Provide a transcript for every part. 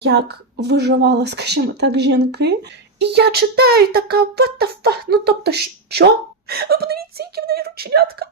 як виживали, скажімо так, жінки. І я читаю така what the fuck? Ну тобто, що? Ви подивіться, які в неї рученятка.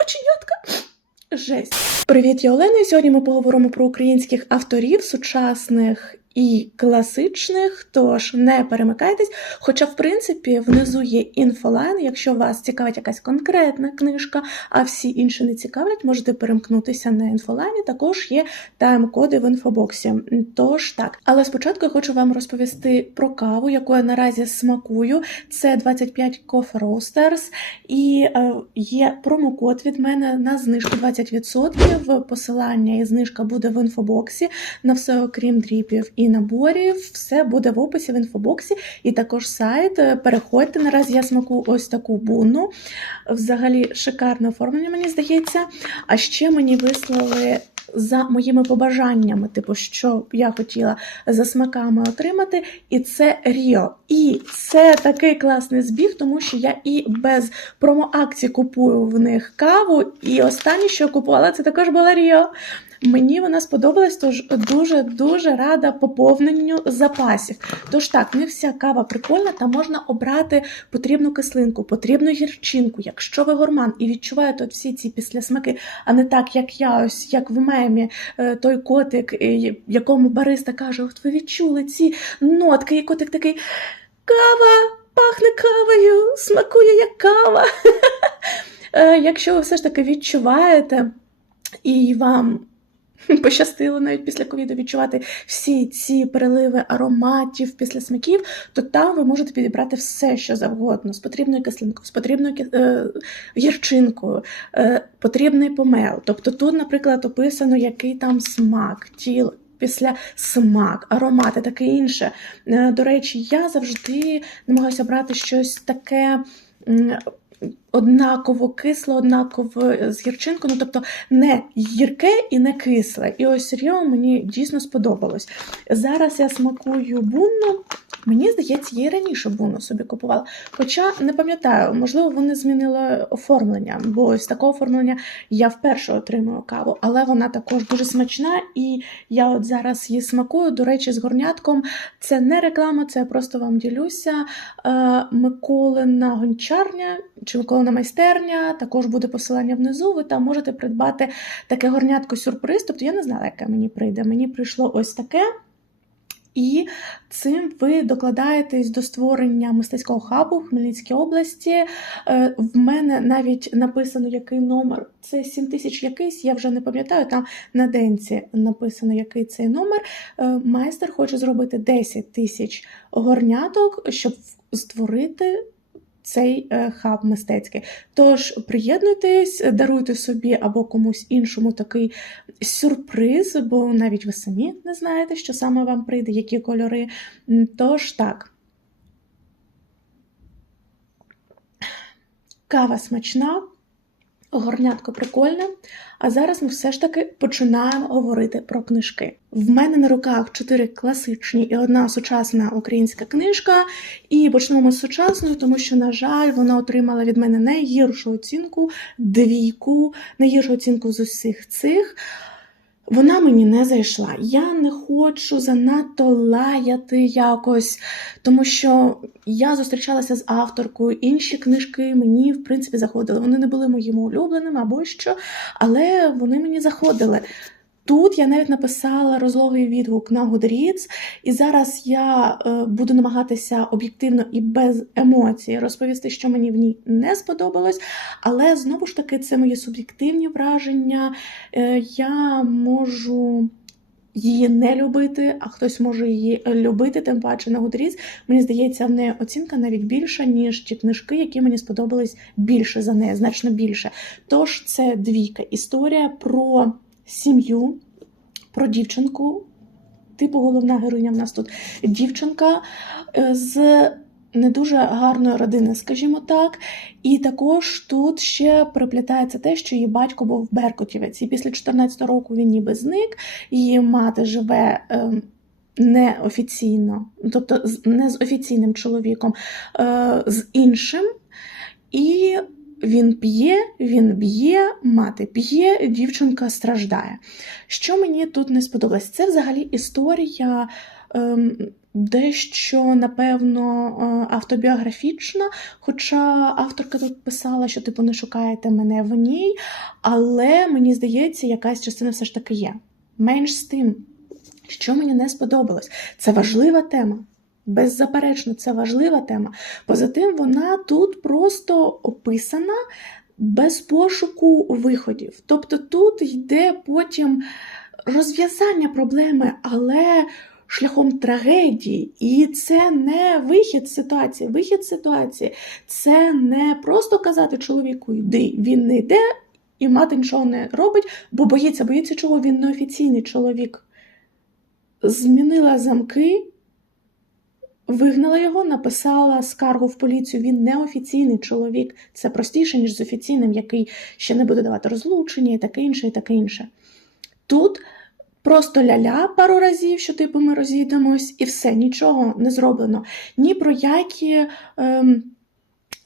Оченятка. Жесть. Привіт, я Олена. І сьогодні ми поговоримо про українських авторів, сучасних і класичних. Тож не перемикайтесь. Хоча, в принципі, внизу є інфолайн. Якщо вас цікавить якась конкретна книжка, а всі інші не цікавлять, можете перемкнутися на інфолайні. Також є тайм-коди в інфобоксі. Тож так. Але спочатку я хочу вам розповісти про каву, яку я наразі смакую. Це 25 Coffee Roasters. І е, є промокод від мене на знижку 20%. Посилання і знижка буде в інфобоксі на все окрім дріпів і наборів. Все буде в описі в інфобоксі, і також сайт. Е, Переходьте. Наразі я смаку ось таку буну. Взагалі шикарне оформлення, мені здається. А ще мені вислали. За моїми побажаннями, типу, що я хотіла за смаками отримати, і це Ріо. І це такий класний збіг, тому що я і без промоакцій купую в них каву. І останнє, що я купувала, це також була Ріо. Мені вона сподобалась, тож дуже дуже рада поповненню запасів. Тож так, не вся кава прикольна, та можна обрати потрібну кислинку, потрібну гірчинку. Якщо ви гурман і відчуваєте от всі ці післясмаки, а не так, як я, ось як в мемі, е, той котик, якому бариста каже: От ви відчули ці нотки, і котик такий кава, пахне кавою, смакує як кава. Е, Якщо ви все ж таки відчуваєте і вам пощастило навіть після ковіду відчувати всі ці переливи ароматів після смаків, то там ви можете підібрати все, що завгодно, з потрібною кислинкою, з потрібною е, гірчинкою, е, потрібний помел. Тобто тут, наприклад, описано, який там смак, тіло. Після смак, аромати, таке інше. Е, До речі, я завжди намагаюся брати щось таке однаково кисло, однаково з гірчинкою, ну тобто не гірке і не кисле. І ось Ріо мені дійсно сподобалось. Зараз я смакую бунну. Мені здається, і раніше бунну собі купувала. Хоча не пам'ятаю, можливо, вони змінили оформлення, бо ось такого оформлення я вперше отримую каву, але вона також дуже смачна, і я от зараз її смакую. До речі, з горнятком це не реклама, це я просто вам ділюся. Е, Миколина гончарня чи Миколина майстерня, також буде посилання внизу. Ви там можете придбати таке горнятко сюрприз. Тобто я не знала, яке мені прийде. Мені прийшло ось таке. І цим ви докладаєтесь до створення мистецького хабу в Хмельницькій області. Е, В мене навіть написано, який номер. Це 7 тисяч якийсь, я вже не пам'ятаю. Там на денці написано, який цей номер. Е, Майстер хоче зробити 10 тисяч горняток, щоб створити. Цей е, хаб мистецький. Тож приєднуйтесь, даруйте собі або комусь іншому такий сюрприз, бо навіть ви самі не знаєте, що саме вам прийде, які кольори. Тож так. Кава смачна, горнятко прикольне. А зараз ми все ж таки починаємо говорити про книжки. В мене на руках чотири класичні і одна сучасна українська книжка. І почнемо з сучасної, тому що, на жаль, вона отримала від мене найгіршу оцінку, двійку, найгіршу оцінку з усіх цих. Вона мені не зайшла. Я не хочу занадто лаяти якось, тому що я зустрічалася з авторкою, інші книжки мені, в принципі, заходили. Вони не були моїми улюбленими або що, але вони мені заходили. Тут я навіть написала розлогий відгук на Goodreads, і зараз я е, буду намагатися об'єктивно і без емоцій розповісти, що мені в ній не сподобалось. Але знову ж таки, це мої суб'єктивні враження. Е, я можу. Її не любити, а хтось може її любити, тим паче на Goodreads. Мені здається, в неї оцінка навіть більша, ніж ті книжки, які мені сподобались більше за неї, значно більше. Тож це двійка історія про сім'ю, про дівчинку. Типу, головна героїня в нас тут дівчинка е, з не дуже гарної родини, скажімо так. І також тут ще приплітається те, що її батько був беркутівець, і після 14 року він ніби зник, її мати живе. ем, Неофіційно, тобто не з офіційним чоловіком, е, з іншим. І Він п'є, він б'є, мати п'є, дівчинка страждає. Що мені тут не сподобалось? Це взагалі історія ем, дещо, напевно, е, автобіографічна, хоча авторка тут писала, що типу не шукаєте мене в ній, але мені здається, якась частина все ж таки є. Менш з тим, що мені не сподобалось, це важлива тема. Беззаперечно, це важлива тема. Поза тим, вона тут просто описана без пошуку виходів. Тобто тут йде потім розв'язання проблеми, але шляхом трагедії. І це не вихід з ситуації. Вихід з ситуації це не просто казати чоловіку йди, він не йде. І мати нічого не робить, бо боїться, боїться чого він неофіційний чоловік. Змінила замки, вигнала його, написала скаргу в поліцію. Він неофіційний чоловік. Це простіше, ніж з офіційним, який ще не буде давати розлучення і таке інше, і таке інше. Тут просто ля-ля пару разів, що типу ми розійдемось, і все, нічого не зроблено. Ні про які. Ем,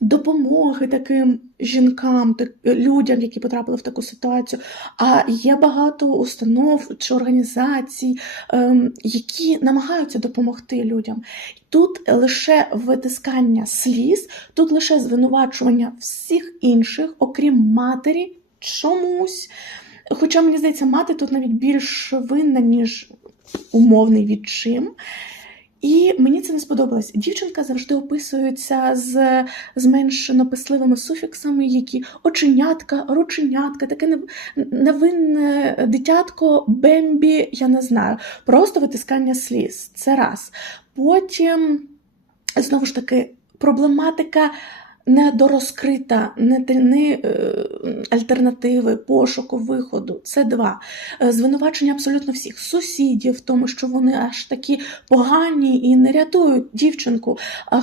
допомоги таким жінкам, так, людям, які потрапили в таку ситуацію. А є багато установ чи організацій, ем, які намагаються допомогти людям. Тут лише витискання сліз, тут лише звинувачування всіх інших, окрім матері, чомусь. Хоча, мені здається, мати тут навіть більш винна, ніж умовний відчим. І мені це не сподобалось. Дівчинка завжди описується з зменшено писливими суфіксами, які оченятка, рученятка, таке невинне дитятко, бембі, я не знаю. Просто витискання сліз. Це раз. Потім, знову ж таки, проблематика недорозкрита, не, не е, альтернативи, пошуку, виходу. Це два. Е, Звинувачення абсолютно всіх сусідів в тому, що вони аж такі погані і не рятують дівчинку.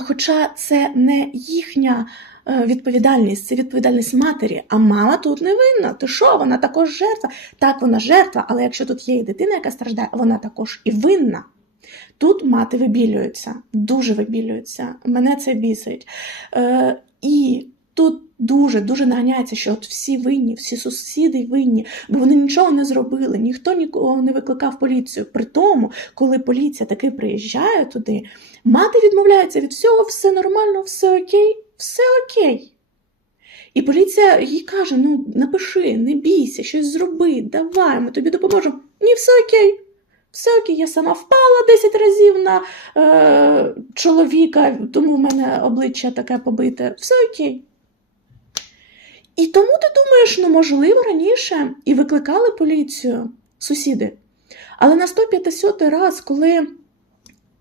Хоча це не їхня. е, Відповідальність це відповідальність матері, а мама тут не винна. Ти що, вона також жертва? Так, вона жертва, але якщо тут є і дитина, яка страждає, вона також і винна. Тут мати вибілюється, дуже вибілюється. Мене це бісить. І тут дуже дуже наганяється, що от всі винні, всі сусіди винні, бо вони нічого не зробили, ніхто нікого не викликав поліцію. При тому, коли поліція таки приїжджає туди, мати відмовляється від всього, все нормально, все окей, все окей. І поліція їй каже: ну напиши, не бійся, щось зроби, давай, ми тобі допоможемо. Ні, все окей. Все окей, я сама впала 10 разів на е, чоловіка, тому в мене обличчя таке побите. Все окей. І тому ти думаєш, ну можливо, раніше і викликали поліцію сусіди. Але на 150 раз, коли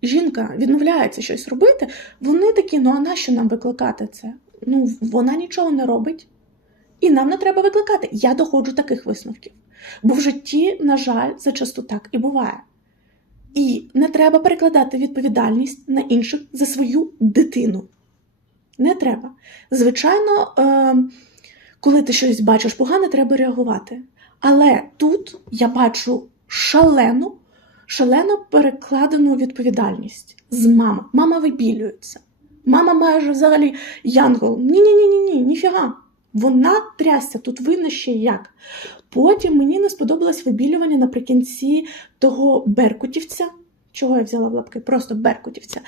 жінка відмовляється щось робити, вони такі, ну а нащо нам викликати це? Ну, вона нічого не робить, і нам не треба викликати. Я доходжу таких висновків. Бо в житті, на жаль, зачасту так і буває. І не треба перекладати відповідальність на інших за свою дитину. Не треба. Звичайно, е, коли ти щось бачиш погане, треба реагувати. Але тут я бачу шалену, шалено перекладену відповідальність з мами. Мама вибілюється. Мама майже взагалі янгол. Ні-ні-ні, ні, ніфіга. Вона трясся, тут видно ще як. Потім мені не сподобалось вибілювання наприкінці того беркутівця. Чого я взяла в лапки? Просто беркутівця.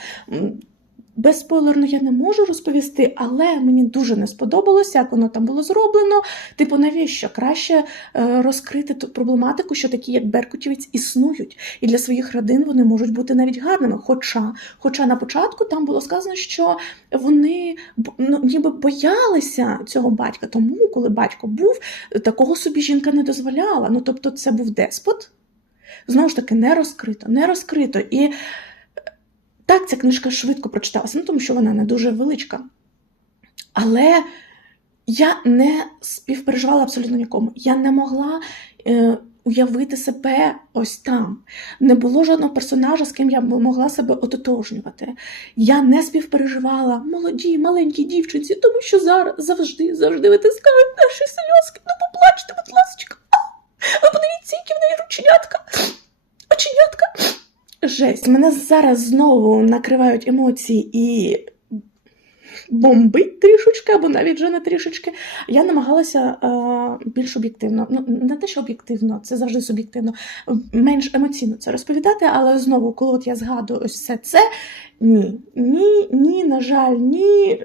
Безспойлерно я не можу розповісти, але мені дуже не сподобалося, як воно там було зроблено. Типу, навіщо краще е, розкрити ту проблематику, що такі, як Беркутівець, існують, і для своїх родин вони можуть бути навіть гарними. Хоча, хоча на початку там було сказано, що вони ну, ніби боялися цього батька. Тому, коли батько був, такого собі жінка не дозволяла. Ну тобто, це був деспот. Знову ж таки, не розкрито, не розкрито. І так, ця книжка швидко прочиталася, ну тому що вона не дуже величка. Але я не співпереживала абсолютно нікому. Я не могла е, уявити себе ось там. Не було жодного персонажа, з ким я б могла себе ототожнювати. Я не співпереживала молодій, маленькій дівчинці, тому що зараз завжди, завжди витискають наші сльозки. Ну, поплачте, будь ласка. Ви подивіться, які в неї рученятка. Оченятка. Жесть, мене зараз знову накривають емоції і бомбить трішечки, або навіть вже не трішечки. Я намагалася е, більш об'єктивно, ну не те, що об'єктивно, це завжди суб'єктивно, менш емоційно це розповідати, але знову, коли от я згадую ось все це, ні, ні, ні, на жаль, ні.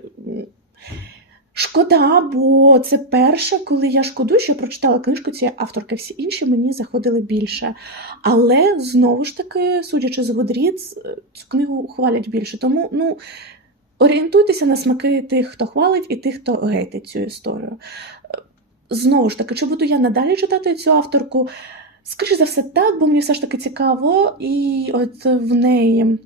Шкода, бо це перше, коли я шкодую, що я прочитала книжку цієї авторки, всі інші мені заходили більше. Але знову ж таки, судячи з Goodreads, цю книгу хвалять більше. Тому ну, орієнтуйтеся на смаки тих, хто хвалить, і тих, хто гейтить цю історію. Знову ж таки, чи буду я надалі читати цю авторку? Скоріше за все, так, бо мені все ж таки цікаво, і от в неї.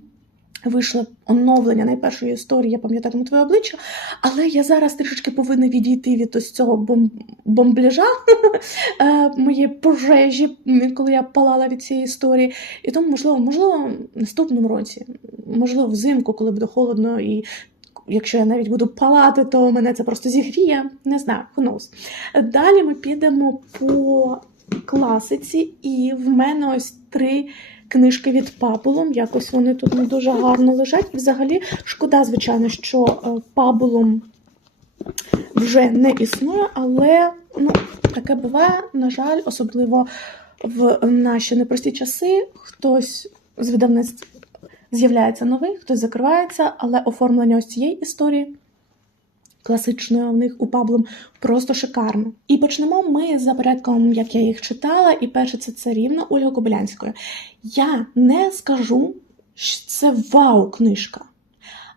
Вийшло оновлення найпершої історії, я пам'ятатиму твоє обличчя, але я зараз трішечки повинна відійти від ось цього бом... бомбляжа е, моєї пожежі, коли я палала від цієї історії. І тому, можливо, можливо, наступному році, можливо, взимку, коли буде холодно, і якщо я навіть буду палати, то мене це просто зігріє. Не знаю, who knows. Далі ми підемо по класиці, і в мене ось три книжки від Пабулом. Якось вони тут не дуже гарно лежать. І взагалі шкода, звичайно, що е, Пабулом вже не існує, але ну, таке буває, на жаль, особливо в наші непрості часи. Хтось з видавництв з'являється новий, хтось закривається, але оформлення ось цієї історії. Класичної в них у Паблом просто шикарно. І почнемо ми за порядком, як я їх читала, і перше це царівна Ольга Кобилянської. Я не скажу, що це вау-книжка,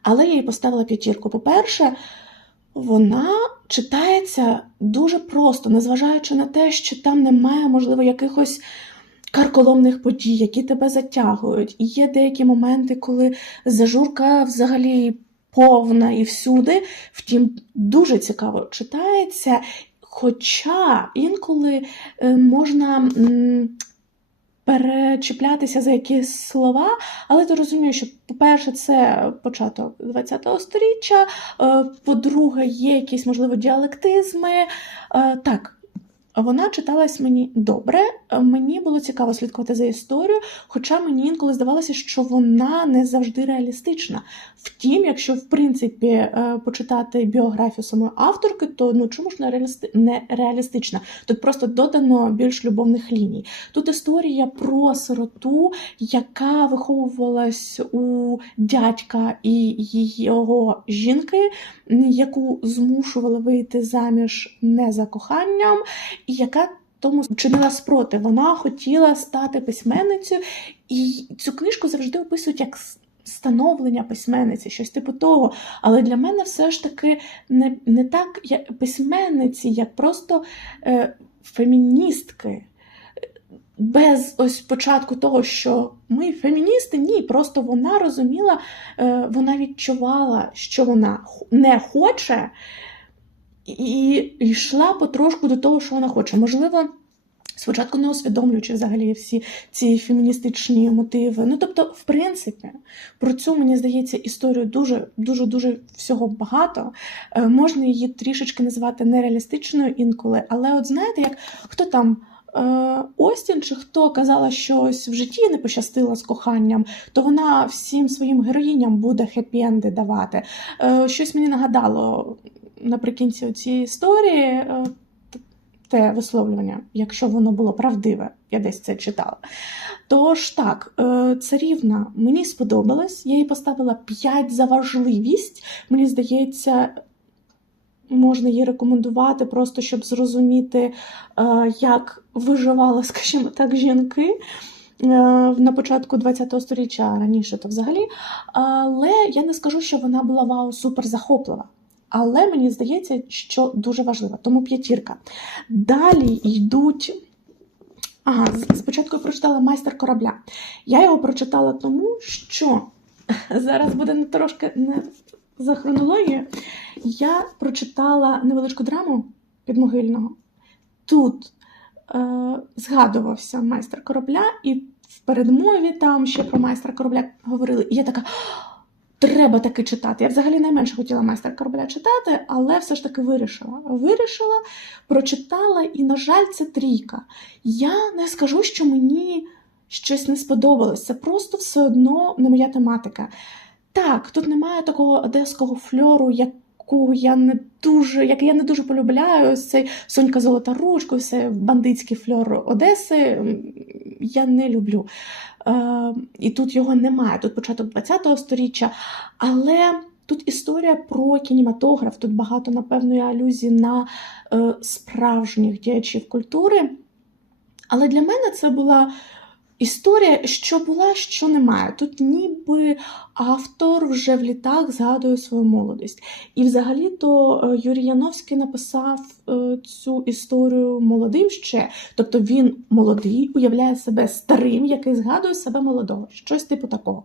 але я їй поставила п'ятірку. По-перше, вона читається дуже просто, незважаючи на те, що там немає, можливо, якихось карколомних подій, які тебе затягують. І є деякі моменти, коли зажурка взагалі повна і всюди. Втім, дуже цікаво читається. Хоча інколи е, можна перечіплятися за якісь слова, але ти розумієш, що, по-перше, це початок ХХ століття, е, по-друге, є якісь, можливо, діалектизми. Е, Так, вона читалась мені добре, мені було цікаво слідкувати за історією, хоча мені інколи здавалося, що вона не завжди реалістична. Втім, якщо в принципі е, почитати біографію самої авторки, то ну чому ж не реалістична? Тут просто додано більш любовних ліній. Тут історія про сироту, яка виховувалась у дядька і його жінки, яку змушували вийти заміж не за коханням і яка тому чинила спроти. Вона хотіла стати письменницею, і цю книжку завжди описують як становлення письменниці, щось типу того. Але для мене все ж таки не не так як письменниці, як просто е, феміністки. Без ось початку того, що ми феміністи, ні, просто вона розуміла, е, вона відчувала, що вона не хоче, і йшла потрошку до того, що вона хоче. Можливо, спочатку не усвідомлюючи взагалі всі ці феміністичні мотиви. Ну, тобто, в принципі, про цю, мені здається, історію дуже дуже дуже всього багато. Е, можна її трішечки називати нереалістичною інколи, але от знаєте, як хто там. Е, Остін, чи хто казала, що ось в житті не пощастило з коханням, то вона всім своїм героїням буде хеппі-енди давати. Е, щось мені нагадало наприкінці цієї історії е, те висловлювання, якщо воно було правдиве, я десь це читала. Тож так, царівна мені сподобалась, я їй поставила 5 за важливість. Мені здається, можна її рекомендувати, просто щоб зрозуміти, е, як виживали, скажімо так, жінки. На початку ХХ століття раніше то взагалі, але я не скажу, що вона була вау супер захоплива. Але мені здається, що дуже важливо, тому п'ятірка. Далі йдуть. Ага, спочатку я прочитала майстер корабля. Я його прочитала тому, що зараз буде не трошки не за хронологією. Я прочитала невеличку драму підмогильного. Тут е, згадувався майстер корабля, і в передмові там ще про майстра корабля говорили. І я така. Треба таки читати. Я взагалі найменше хотіла майстер корабля читати, але все ж таки вирішила. Вирішила, прочитала, і, на жаль, це трійка. Я не скажу, що мені щось не сподобалось. Це просто все одно не моя тематика. Так, тут немає такого одеського фльору, яку я не дуже, який я не дуже полюбляю. Цей Сонька Золота ручка, це бандитський фльор Одеси. Я не люблю. Е, і тут його немає. Тут початок ХХ століття, але тут історія про кінематограф. Тут багато, напевно, алюзій на е, справжніх діячів культури. Але для мене це була історія, що була, що немає. Тут ніби автор вже в літах згадує свою молодість. І взагалі-то е, Юрій Яновський написав е, цю історію молодим ще. Тобто він молодий, уявляє себе старим, який згадує себе молодого. Щось типу такого.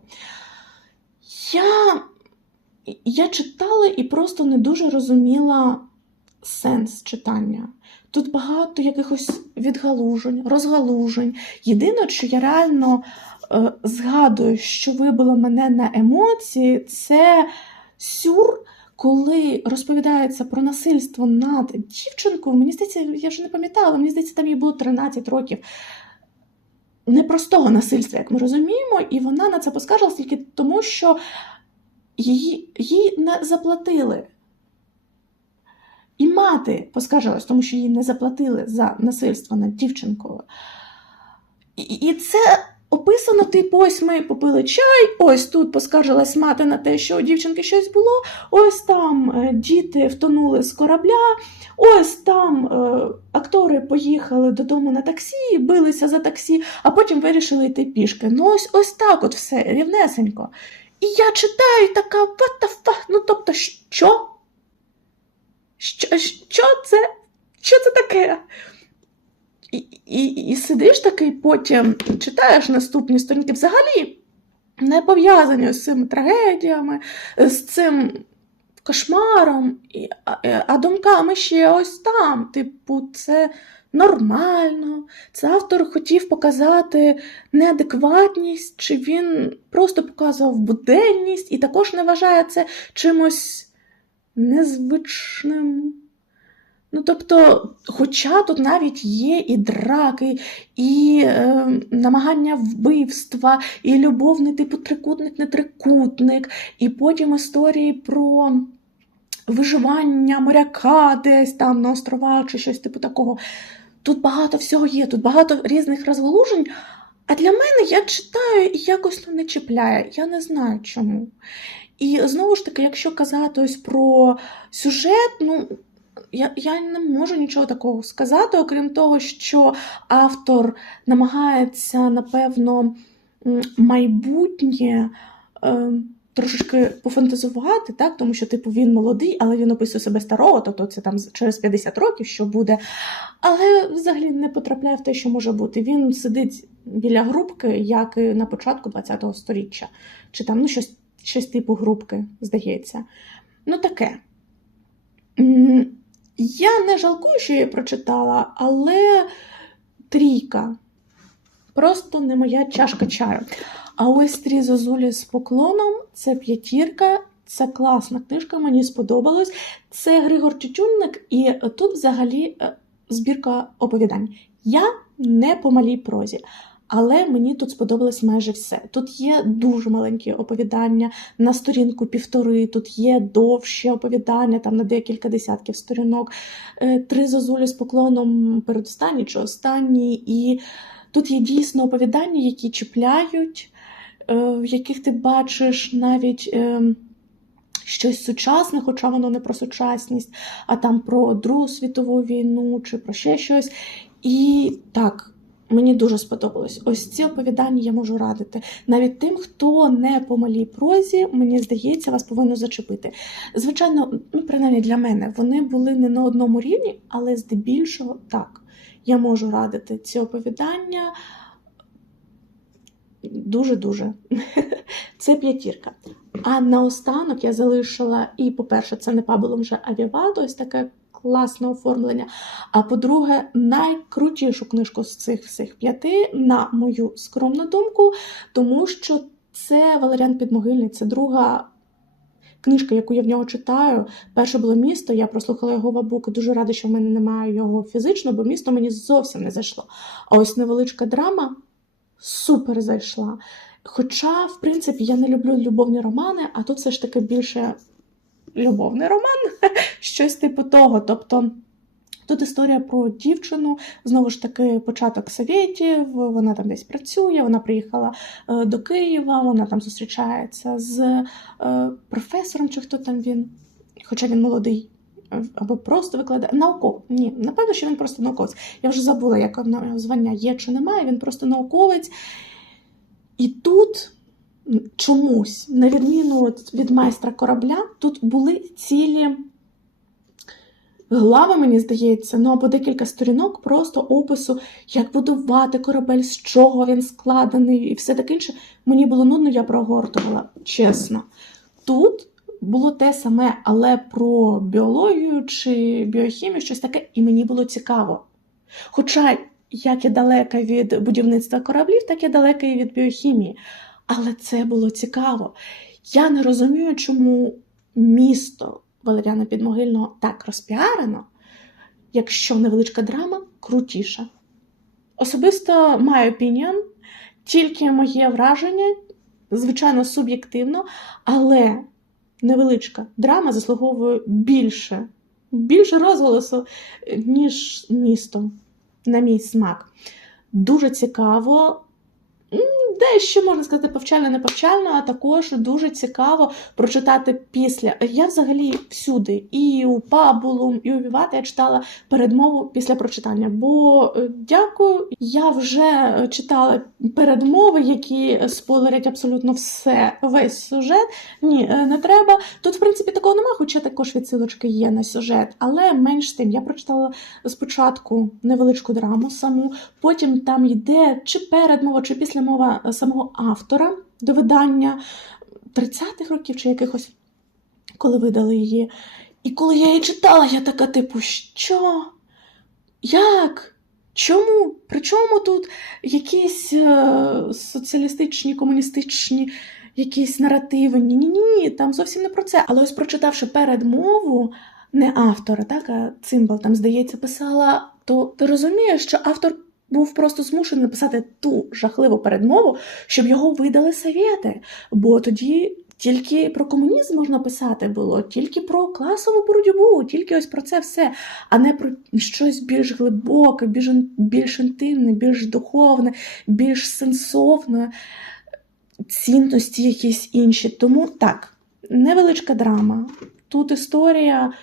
Я, я читала і просто не дуже розуміла сенс читання. Тут багато якихось відгалужень, розгалужень. Єдине, що я реально е, згадую, що вибило мене на емоції, це сюр, коли розповідається про насильство над дівчинкою. Мені здається, я вже не пам'ятала, мені здається, там їй було 13 років. Непростого насильства, як ми розуміємо, і вона на це поскаржилась тільки тому, що її, їй не заплатили. І мати поскаржилась, тому що їй не заплатили за насильство над дівчинкою. І, це описано, типу, ось ми попили чай, ось тут поскаржилась мати на те, що у дівчинки щось було, ось там е, діти втонули з корабля, ось там е, актори поїхали додому на таксі, билися за таксі, а потім вирішили йти пішки. Ну ось ось так от все рівнесенько. І я читаю така, what the fuck? Ну тобто, що? Що, що це? Що це таке? І, і, і сидиш такий потім, читаєш наступні сторінки, взагалі не пов'язані з цими трагедіями, з цим кошмаром, і, а, а думками ще ось там. Типу, це нормально. Це автор хотів показати неадекватність, чи він просто показував буденність і також не вважає це чимось незвичним. Ну, тобто, хоча тут навіть є і драки, і е, намагання вбивства, і любовний типу трикутник, не трикутник, і потім історії про виживання моряка десь там на островах чи щось типу такого. Тут багато всього є, тут багато різних розгалужень. А для мене я читаю і якось не чіпляє. Я не знаю чому. І знову ж таки, якщо казати ось про сюжет, ну я, я не можу нічого такого сказати, окрім того, що автор намагається, напевно, майбутнє. Е, Трошечки пофантазувати, так? тому що, типу, він молодий, але він описує себе старого, тобто це там через 50 років, що буде. Але взагалі не потрапляє в те, що може бути. Він сидить біля грубки, як і на початку ХХ століття, чи там ну, щось, щось типу грубки, здається. Ну, таке. Я не жалкую, що я її прочитала, але трійка. Просто не моя чашка чаю. А ось три зозулі з поклоном це п'ятірка, це класна книжка, мені сподобалось. Це Григор Тютюнник, і тут взагалі е, збірка оповідань. Я не по малій прозі, але мені тут сподобалось майже все. Тут є дуже маленькі оповідання на сторінку півтори, тут є довші оповідання, там на декілька десятків сторінок. Е, Три зозулі з поклоном передостанні чи останні. І тут є дійсно оповідання, які чіпляють, е, в яких ти бачиш навіть. е, Щось сучасне, хоча воно не про сучасність, а там про Другу світову війну чи про ще щось. І так, мені дуже сподобалось. Ось ці оповідання я можу радити. Навіть тим, хто не по малій прозі, мені здається, вас повинно зачепити. Звичайно, ну, принаймні для мене, вони були не на одному рівні, але здебільшого так. Я можу радити ці оповідання. Дуже-дуже. Це п'ятірка. А наостанок я залишила, і, по-перше, це не Пабело вже Авівадо, ось таке класне оформлення. А по-друге, найкрутішу книжку з цих всіх п'яти, на мою скромну думку, тому що це Валеріан Підмогильний, це друга. Книжка, яку я в нього читаю, перше було місто. Я прослухала його в абук, дуже рада, що в мене немає його фізично, бо місто мені зовсім не зайшло. А ось невеличка драма супер зайшла. Хоча, в принципі, я не люблю любовні романи, а тут все ж таки більше любовний роман, щось типу того. Тобто тут історія про дівчину, знову ж таки, початок совєтів, вона там десь працює, вона приїхала е, до Києва, вона там зустрічається з е, професором, чи хто там він, хоча він молодий. е, Або просто викладає науковець. Ні, напевно, що він просто науковець. Я вже забула, яке в звання є чи немає. Він просто науковець. І тут чомусь, на відміну від майстра корабля, тут були цілі глави, мені здається, ну або декілька сторінок просто опису, як будувати корабель, з чого він складений, і все таке інше. Мені було нудно, я прогортувала, чесно. Тут було те саме, але про біологію чи біохімію, щось таке, і мені було цікаво. Хоча як я далека від будівництва кораблів, так я далека і від біохімії. Але це було цікаво. Я не розумію, чому місто Валеріана Підмогильного так розпіарено, якщо невеличка драма крутіша. Особисто маю опініон, тільки моє враження, звичайно, суб'єктивно, але невеличка драма заслуговує більше, більше розголосу, ніж місто, на мій смак. Дуже цікаво. Дещо можна сказати повчально, не повчально, а також дуже цікаво прочитати після. Я взагалі всюди, і у Пабулу, і у Вівата я читала передмову після прочитання. Бо е, дякую, я вже читала передмови, які спойлерять абсолютно все, весь сюжет. Ні, е, не треба. Тут, в принципі, такого нема, хоча також відсилочки є на сюжет. Але менш тим, я прочитала спочатку невеличку драму саму, потім там йде чи передмова, чи післямова е, самого автора до видання 30-х років чи якихось, коли видали її. І коли я її читала, я така, типу, що? Як? Чому? При чому тут якісь е, соціалістичні, комуністичні якісь наративи? Ні, ні, ні, там зовсім не про це. Але ось прочитавши передмову, не автора, так, а цимбал там, здається, писала, то ти розумієш, що автор був просто змушений написати ту жахливу передмову, щоб його видали совєти. Бо тоді тільки про комунізм можна писати було, тільки про класову боротьбу, тільки ось про це все, а не про щось більш глибоке, більш, більш інтимне, більш духовне, більш сенсовне, цінності якісь інші. Тому так, невеличка драма. Тут історія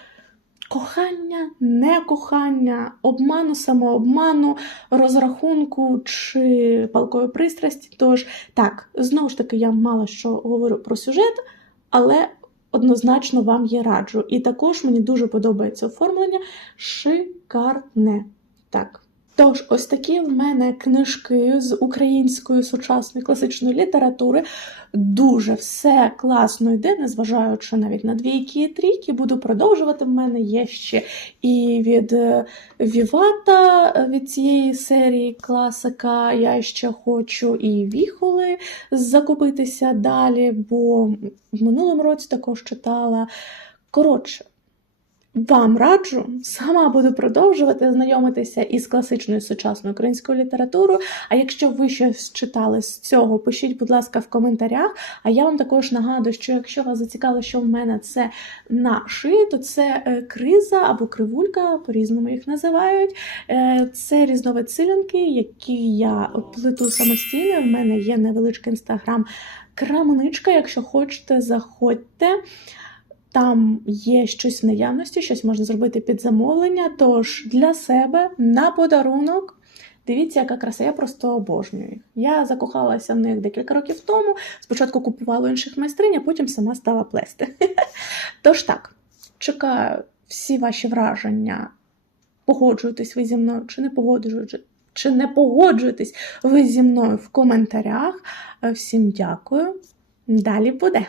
кохання, некохання, обману, самообману, розрахунку чи палкої пристрасті. Тож, так, знову ж таки, я мало що говорю про сюжет, але однозначно вам є раджу. І також мені дуже подобається оформлення шикарне. Так. Тож, ось такі в мене книжки з української сучасної класичної літератури. Дуже все класно йде, незважаючи навіть на двійки і трійки. Буду продовжувати. В мене є ще і від е, Вівата, е, від цієї серії класика. Я ще хочу і віхоли закупитися далі, бо в минулому році також читала. Коротше, вам раджу, сама буду продовжувати знайомитися із класичною сучасною українською літературою. А якщо ви щось читали з цього, пишіть, будь ласка, в коментарях. А я вам також нагадую, що якщо вас зацікавило, що в мене це на шиї, то це е, криза або кривулька, по-різному їх називають. Е, Це різновид силянки, які я плету самостійно. В мене є невеличкий інстаграм. Крамничка, якщо хочете, заходьте. Там є щось в наявності, щось можна зробити під замовлення. Тож для себе на подарунок. Дивіться, яка краса, я просто обожнюю. Я закохалася в них декілька років тому. Спочатку купувала інших майстринь, а потім сама стала плести. Тож так, чекаю всі ваші враження. Погоджуєтесь ви зі мною чи не погоджуєтесь, чи не погоджуєтесь ви зі мною в коментарях. Всім дякую. Далі буде.